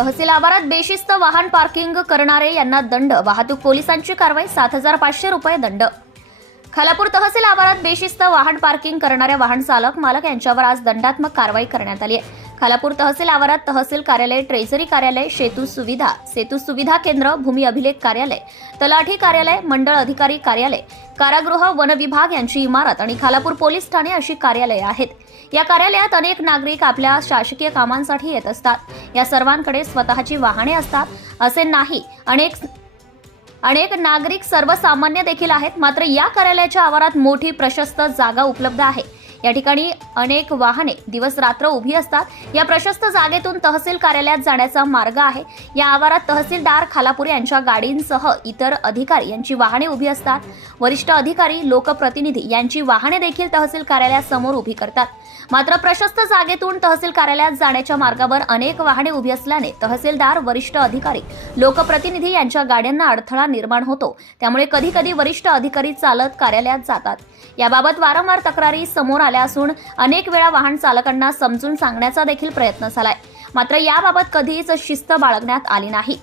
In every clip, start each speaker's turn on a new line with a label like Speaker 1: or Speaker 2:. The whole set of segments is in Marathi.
Speaker 1: तहसील आवारात बेशिस्त वाहन पार्किंग करणारे यांना दंड वाहतूक पोलिसांची कारवाई सात हजार पाचशे रुपये दंड. खालापूर तहसील आवारात बेशिस्त वाहन पार्किंग करणाऱ्या वाहन चालक मालक यांच्यावर आज दंडात्मक कारवाई करण्यात आली आहे. खालापूर तहसील आवारात तहसील कार्यालय ट्रेझरी कार्यालय सेतू सुविधा सेतू सुविधा केंद्र भूमी अभिलेख कार्यालय तलाठी कार्यालय मंडळ अधिकारी कार्यालय कारागृह वन विभाग यांची इमारत आणि खालापूर पोलीस ठाणे अशी कार्यालये आहेत. या कार्यालयात अनेक नागरिक आपल्या शासकीय कामांसाठी येत असतात. या सर्वांकडे स्वतःची वाहने असतात असे नाही. अनेक अनेक नागरिक सर्वसामान्य देखील आहेत मात्र या कार्यालयाच्या आवारात मोठी प्रशस्त जागा उपलब्ध आहे. या ठिकाणी अनेक वाहने दिवस रात्र उभी असतात. या प्रशस्त जागेतून तहसील कार्यालयात जाण्याचा मार्ग आहे. या आवारात तहसीलदार खालापूर यांच्या गाडींसह इतर अधिकारी यांची वाहने उभी असतात. वरिष्ठ अधिकारी लोकप्रतिनिधी यांची वाहने देखील तहसील कार्यालयासमोर उभी करतात. मात्र प्रशस्त जागेतून तहसील कार्यालयात जाण्याच्या मार्गावर अनेक वाहने उभी असल्याने तहसीलदार वरिष्ठ अधिकारी लोकप्रतिनिधी यांच्या गाड्यांना अडथळा निर्माण होतो. त्यामुळे कधी कधी वरिष्ठ अधिकारी चालत कार्यालयात जातात. याबाबत वारंवार तक्रारी समोर आल्या असून अनेक वेळा वाहन चालकांना समजून सांगण्याचा देखील प्रयत्न झालाय. मात्र याबाबत कधीच शिस्त बाळगण्यात आली नाही.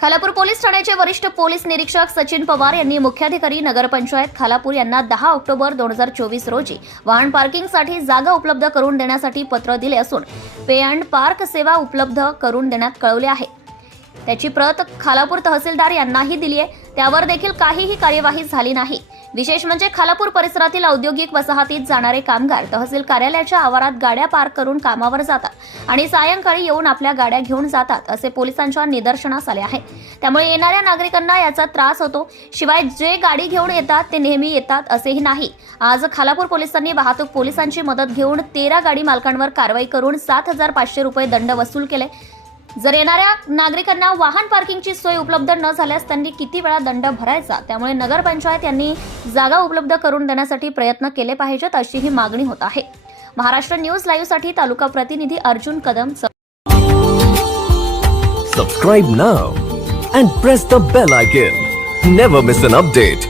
Speaker 1: खालापूर पोलीस ठाण्याचे वरिष्ठ पोलीस निरीक्षक सचिन पवार यांनी मुख्याधिकारी नगरपंचायत खालापूर यांना दहा ऑक्टोबर दोन हजार चोवीस रोजी वाहन पार्किंगसाठी जागा उपलब्ध करून देण्यासाठी पत्र दिले असून पे अँड पार्क सेवा उपलब्ध करून देण्यात कळवले आहे. त्याची प्रत खालापूर तहसीलदार यांनाही दिली आहे त्यावर देखील काहीही कार्यवाही झाली नाही. विशेष म्हणजे खालापूर परिसरातील औद्योगिक वसाहतीत जाणारे कामगार तहसील कार्यालयाच्या आवारात गाड्या पार्क करून कामावर जातात आणि सायंकाळी येऊन आपल्या गाड्या घेऊन जातात असे पोलिसांच्या निदर्शनास आले आहे. त्यामुळे येणाऱ्या नागरिकांना याचा त्रास होतो. शिवाय जे गाडी घेऊन येतात ते नेहमी येतात असेही नाही. आज खालापूर पोलिसांनी वाहतूक पोलिसांची मदत घेऊन तेरा गाडी मालकांवर कारवाई करून सात हजार पाचशे रुपये दंड वसूल केले. जर येणाऱ्या नागरिकांना वाहन पार्किंगची सोय उपलब्ध न झाल्यास त्यांनी किती वेळा दंड भरायचा? त्यामुळे नगरपंचायत यांनी जागा उपलब्ध करून देण्यासाठी प्रयत्न केले पाहिजेत अशी ही मागणी होत आहे. महाराष्ट्र न्यूज लाईव्हसाठी तालुका प्रतिनिधी Arjun Kadam
Speaker 2: subscribe now and press the bell icon never miss an update